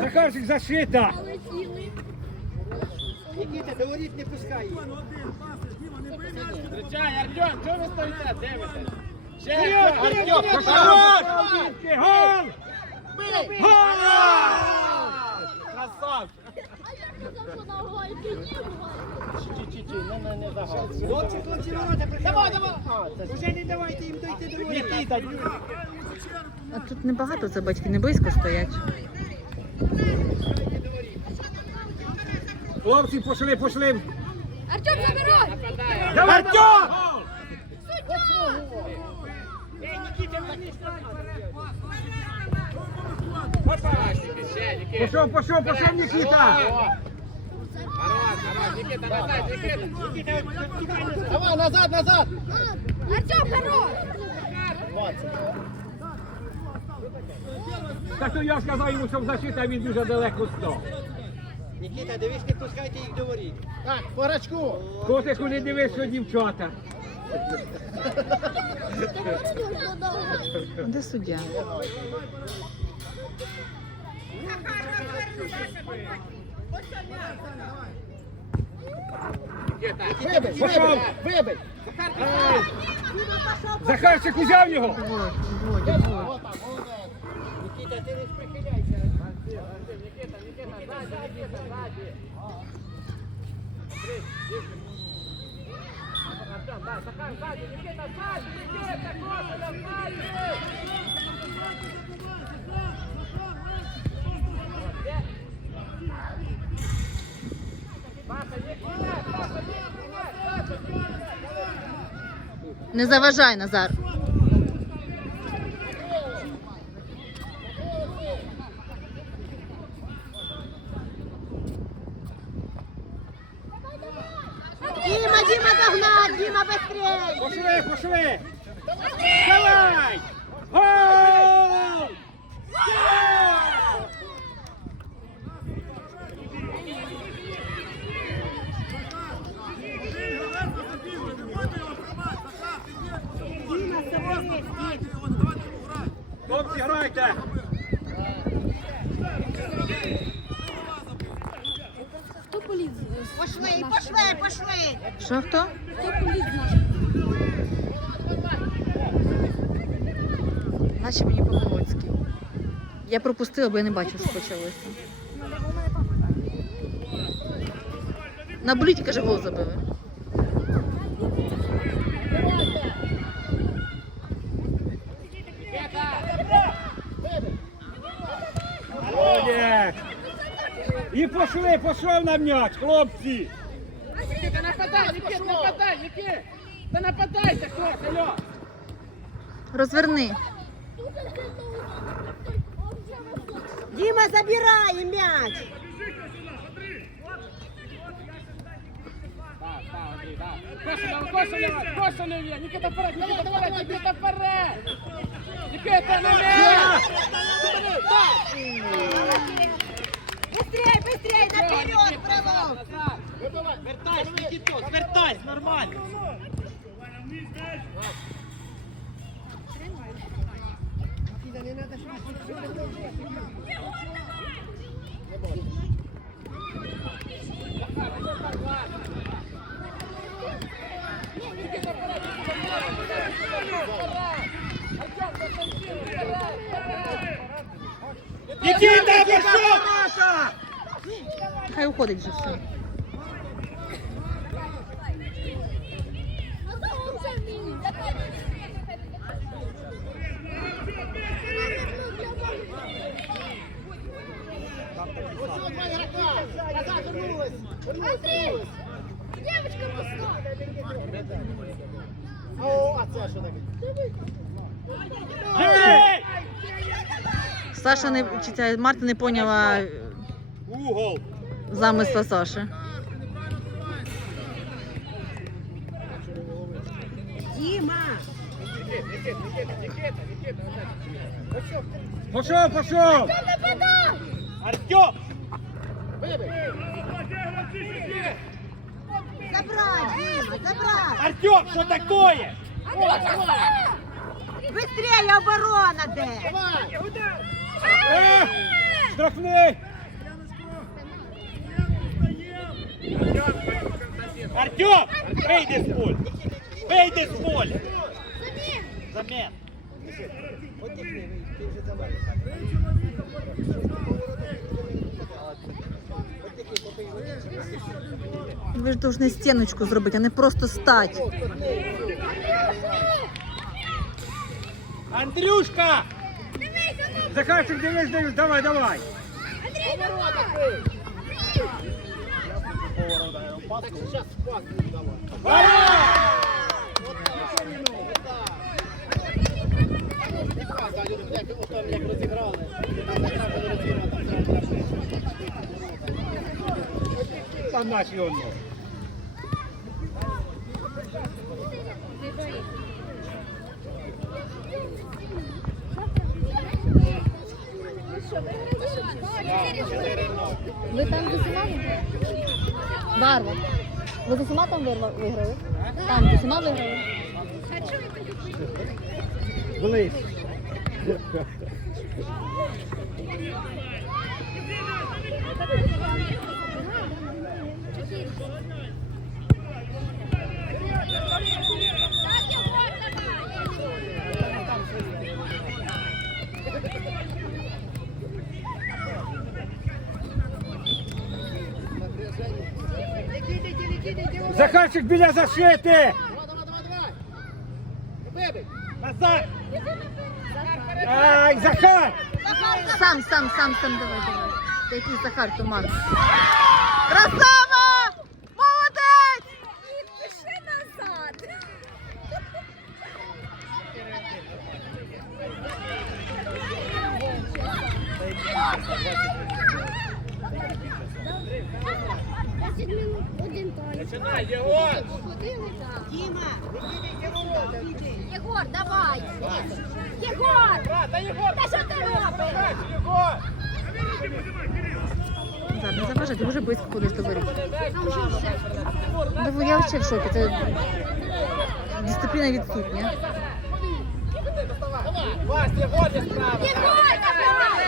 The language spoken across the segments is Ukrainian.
Захарчик защита. Нікіта, до воріт не пускай. Зустрічай, Артем, чого ви стоїте? Дивитесь. Ще Артем, Артем! Гол! Гол! Красавчик. Хлопці, хлопці, ворота Давай, давай. Уже не давайте їм дойти до воріт. Нікіта, А тут небагато це батьки, не близько стоять. Хлопці, пошли, пошли. Артем, забирай! Давай, Артем! Пішов, пішов, пішов, Нікіта. О. Хорош, хорош, Нікіта, назад, Нікіта. Давай, назад, назад. Артем, хорош! Так то я сказав йому, щоб защита, а він дуже далеко став. Нікіта, дивись, не пускайте їх до воріт. Так, по рачку. Котику не дивись, що дівчата. Де суддя? Нікіта. Вибий, Пішов. вибий. Захарчик узяв його. Володь, Володя, Володь. Нікіта, ти не прихиляйся. Нікіта, Нікіта, ззаді, Нікіта, ззаді. Три, дівчина. Артем, дай, Захар, ззаді, Нікіта, ззаді, Нікіта, Косоля, ззаді. Не заважай, Назар. Дима, Дима, догнать! Дима, быстрее! Пошли, пошли. Давай. Гол! Хлопці, грайте. Хто поліз? Пошли, пошли, пошли. Що хто? Наче мені по-володськи. Я пропустила, бо я не бачив, що почалося. На боліті, каже, гол забили. І пошли, пішов на м'яч, хлопці. Нікіта, нападай, Нікіт, нападай, Нікіт. Та нападайте, хлопці, алло. Розверни. Дима, забирай мяч. Так, так, Андрій, так. Косолєва, Косолєва, Косолєва, Нікіта вперед, Нікіта вперед, Нікіта вперед. Нікіта, на м'яч. Быстрей, быстрей, наперед, пролом. Вертайся, Нікіто, звертайся, нормально. Нікіта, не треба Нікіта, пішов! Хай уходить вже все. Девочка! О, а це що таке? Саша не Марта не поняла Угол. Замисла Саші. Дима. Пішов, пішов. Артем! Забрать, Дима, забрать. Артем, що таке? Быстрее оборона, де. Е, Артем, вийди з поля! Вийди з поля! Замін! Ви ж повинні стіночку зробити, а не просто стати. Андрюшка! Захарчик, дивись, дивись, давай, давай! Пас, сейчас пас буду Вот так. Вот так. Там не треба було розіграти, там треба Варвар. Ви з усіма там виграли? Там з усіма виграли? Близь. Захарчик біля зашити! Назад! Ай, Захар! Сам, сам, сам, сам, давай, давай. Який Захар Туман. Красава! Молодець! Пішли назад. Десять минут один тайм. Починай, Єгор! Відійдіть. Єгор, давай! Єгор! Та Єгор! Та що ти робиш? Єгор! Так, не заважай, ти дуже близько ходиш до воріт. Вже. Я взагалі в шокі, це дисципліна відсутня. Вась, Єгор справа! Єгор, давай! Єгор, забирай!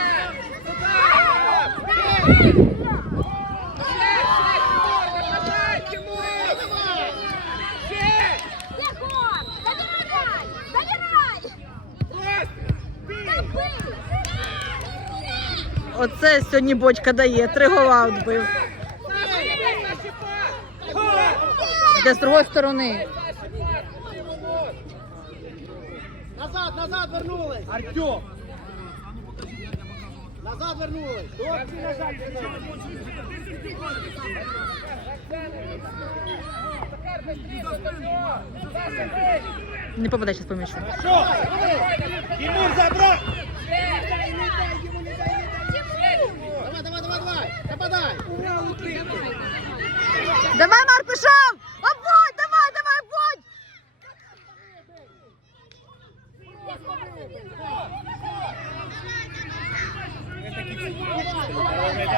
Забирай! Забий! Оце сьогодні бочка дає, три гола відбив. Де з другої сторони. Назад, назад вернулись. Артем! Назад вернулись. Хлопці назад! Не попадай зараз по м'ячу. Тимур забрав! Давай, давай, давай, давай. Давай, Марк, пішов! Обводь, давай, давай, обводь!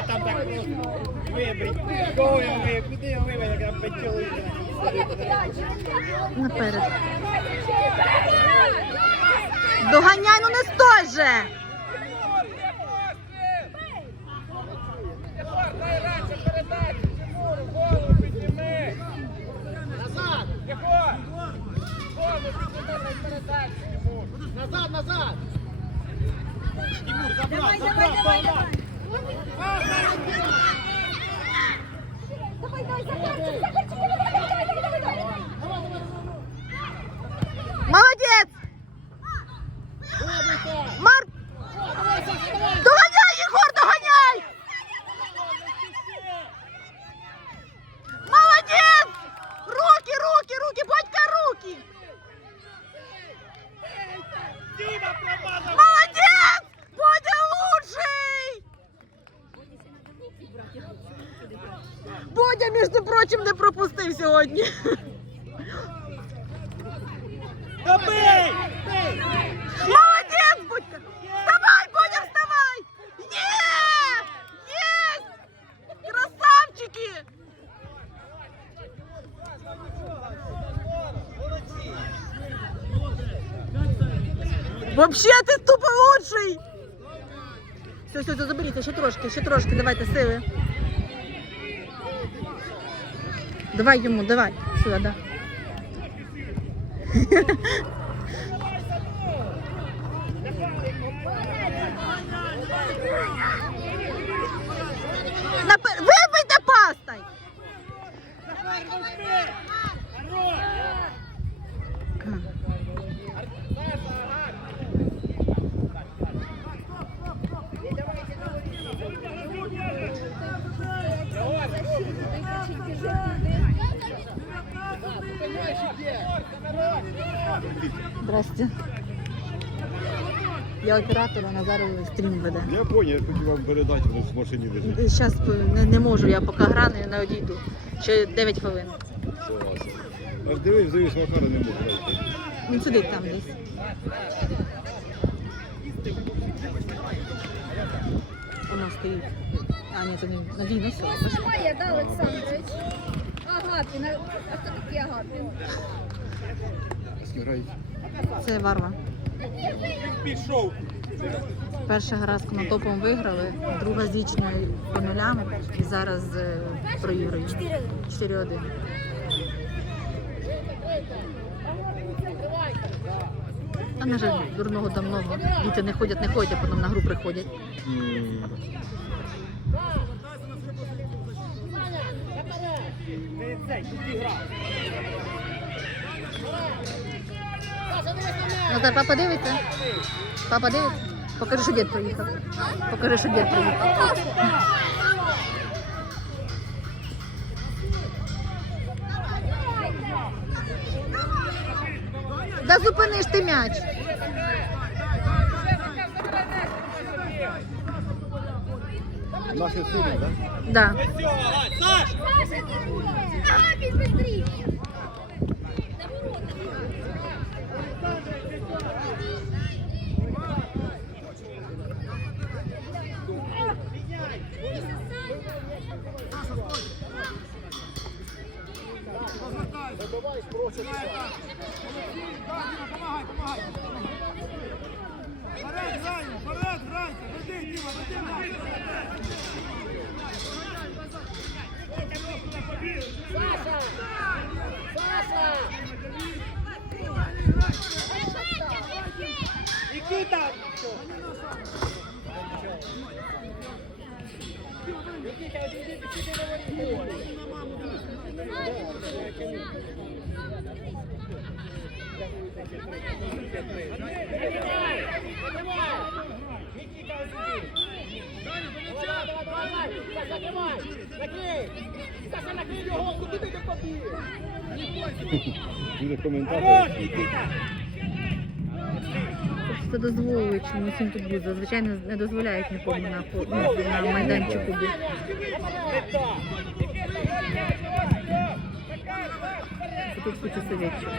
Там? Куди п'ять? Наперед. Доганяй, ну не стой же! Єгор, дай радше передачу! Тимуру, голову підніми! Назад. Єгор! Голову підніми, дай передачу, Тимур! Назад, назад. Тимур забрав, забрав, давай! Давай, давай, давай, давай, давай, давай, давай, давай, давай. Молодець! Марк! сьогодні. Добий! Молодець, Вставай, Боня, вставай! Є! Є! Красавчики! Вообще ты тупо лучший! Все, все, все, заберіться, ще трошки, ще трошки, давайте сили. Давай йому, давай. Сюди, да. Вибийте пастай! Здрасте. Я оператор, а Назар стрім веде. Я понял, я хотів вам передати, воно в машині лежить. Зараз не, не можу, я поки граю, не одійду. Ще 9 хвилин. Согласен. Аж дивись, завіс Макара не можу знайти. Він сидить там десь. Вона стоїть. А, ні, це не Надій, ну все. Немає, да, Олександрович? Агапін. А а хто такий Агапін? Це Варва. Перша гра з конотопом виграли, друга з Ічною по нулям і зараз е, проігруємо. 4-1. А на жаль, дурного там много. Діти не ходять, не ходять, а потім на гру приходять. Назар, папа дивиться? Папа дивиться? Покажи, що дід приїхав. Покажи, що дід приїхав. Да зупиниш ти м'яч. Наші сини, так? Да. Агапін, быстрее! Вперед, Никита! Никита, иди, иди, иди, иди, иди, Нікіта! Буде коментатор. Це дозволили чому всім тут бути. Зазвичай не, не дозволяють нікому на, ну, на майданчику бути. Це тут куча совєтчиків.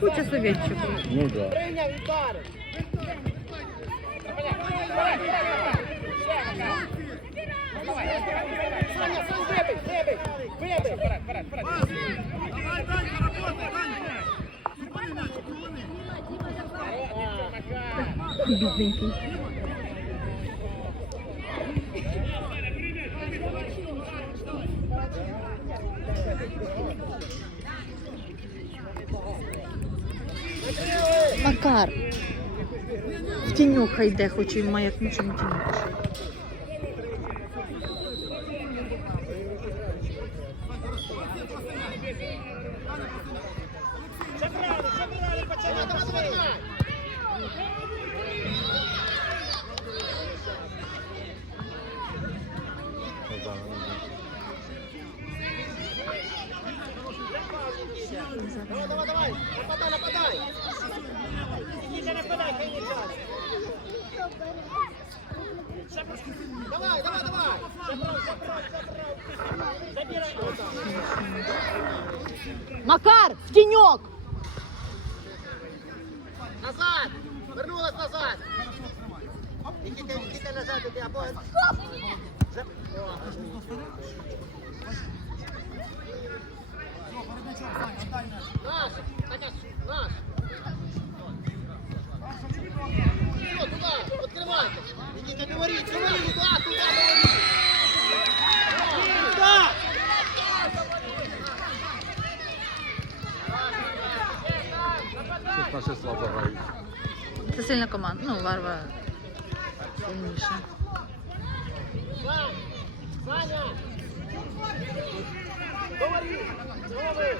Куча совєтчиків. Ну так. Прийняв Бідненький. Макар. В тіньок хай йде, хоч і має ключом тіньок. Давай, давай, давай. Нападай, нападай. Нападай, не час. Давай, давай, давай. Забрав, забрав, забрав. Забирай. Макар, в тіньок! Назад! Вернулась назад! Нікіта, Нікіта назад іди, або... За- О. Наш! Закривайте. Ідіть, не говоріть, говоріть, будь ласка, туди говоріть. Так! Наші слабо грають. Це сильна команда. Ну, Варва сильніша. Саня! Говори! Говори!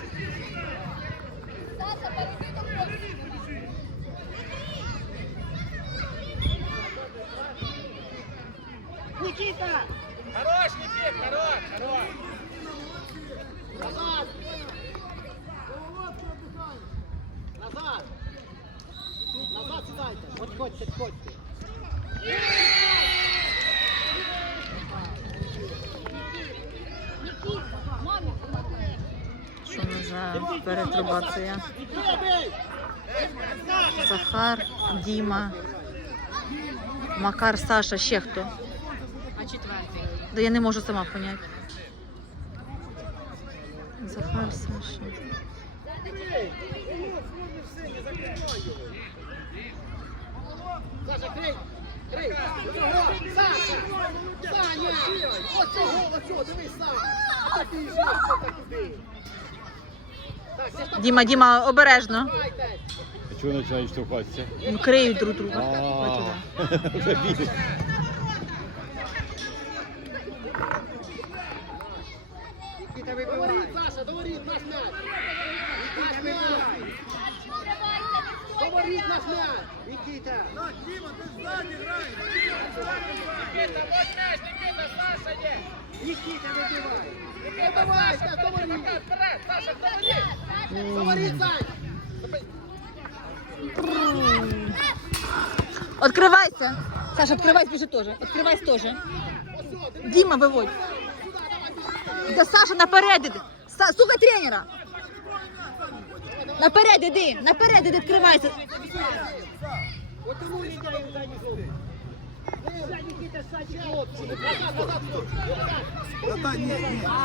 Саша, Никита! Хорош, Никит, хорош, хорош. Назад! Назад! Назад сідайте! Отходьте, отходьте! Що не за перетрубація? Захар, Діма, Макар, Саша, ще хто? А четвертий? Да я не можу сама поняти. Захар, Саша. Саша, крий! Крий! Оцього! Саша! Саня! Оцього, оцього, дивись, Саня! Так і жив, так і бий! Так, це ж там Діма, Діма, обережно. А чого починають штовхатися? Ну, Криють друг друга. А, Ось туди. вже більше. Никита, вибивай! Саша, говорить наш мяч! Наш мяч! Говорить наш мяч! Никита! Никита, вот мяч, Никита, Саша є. Никита, выбивай! Никита, давай, Саша, давай, давай, давай. вперед, Саша, давай. Говорит, Сань! Откривайся. Саша, открывайся, біжи тоже. Открывайся тоже. Діма, виводь. Да Саша, наперед іди. Са- Слухай тренера. Наперед іди, наперед іди, відкривайся. Вот ему лентяю дай не злобу. Дай, Никита, Саша, хлопцы. Назад, назад, назад.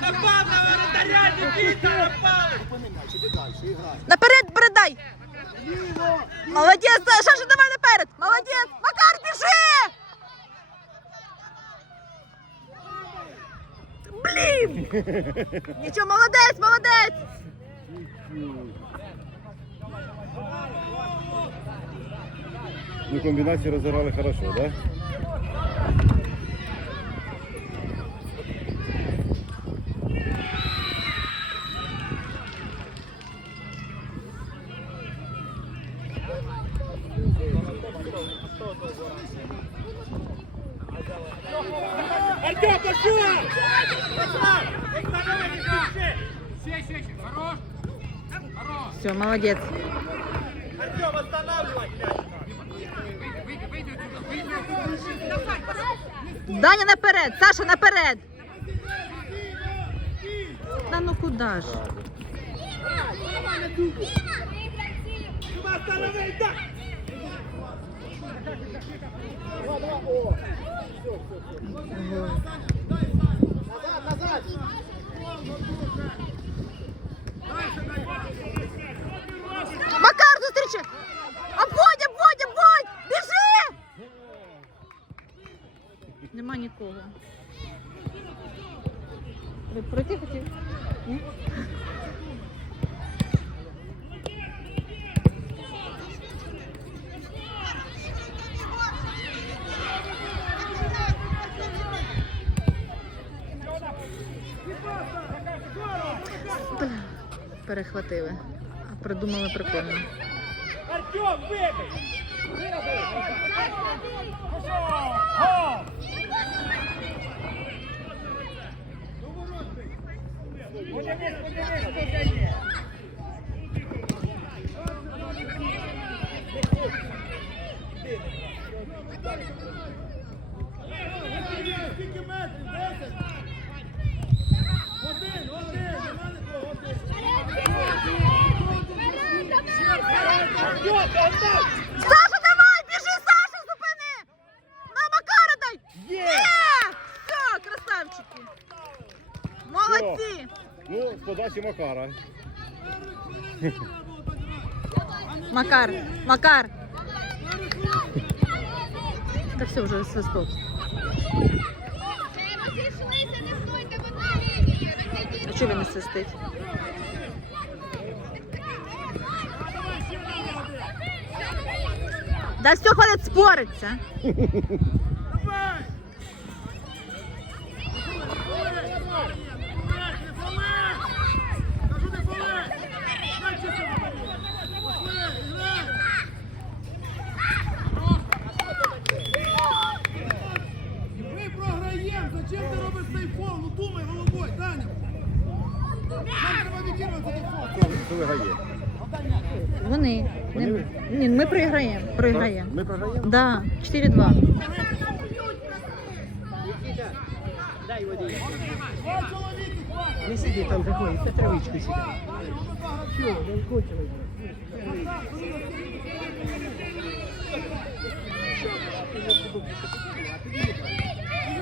Напав на воротаря, Никита, напав. Наперед передай. Молодець, Саша, давай наперед. Молодець. Макар, біжи. Блін. Нічого, молодець, молодець. Ну, комбінації розірвали хорошо, так? Да? Артем, пошел! Сей, сей, сей, хорош. Хорош. Все, молодець. Артем, останавливать мяч. Выйди, выйди отсюда, выйди отсюда. Даня наперед, Саша наперед. Та ну куди ж? Сюда Макар, зустрічай! Обводь, обводь, обводь! Біжи! Нема нікого. Пройти хотів? Ні? Перехватили. А Придумали прикольно. Артем, є. Скільки метрів? Десять? Один, один, нікого, один. Саша, давай! Біжи, Саша, зупини! На Макара дай! Є! Все, красавчики! Молодці! Ну, з подачі Макара. Макар, Макар! Та все, вже свисток. А чого він не свистить? Да хватить спориться. ми програємо. Програємо. Ми програємо? Да, 4-2. Не сиди там такой, на травичку сиди.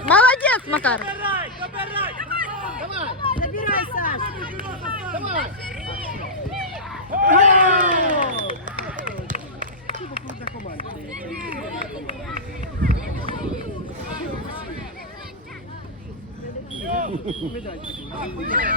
Молодець, Макар. Забирай, Саш. Давай! Так, куда?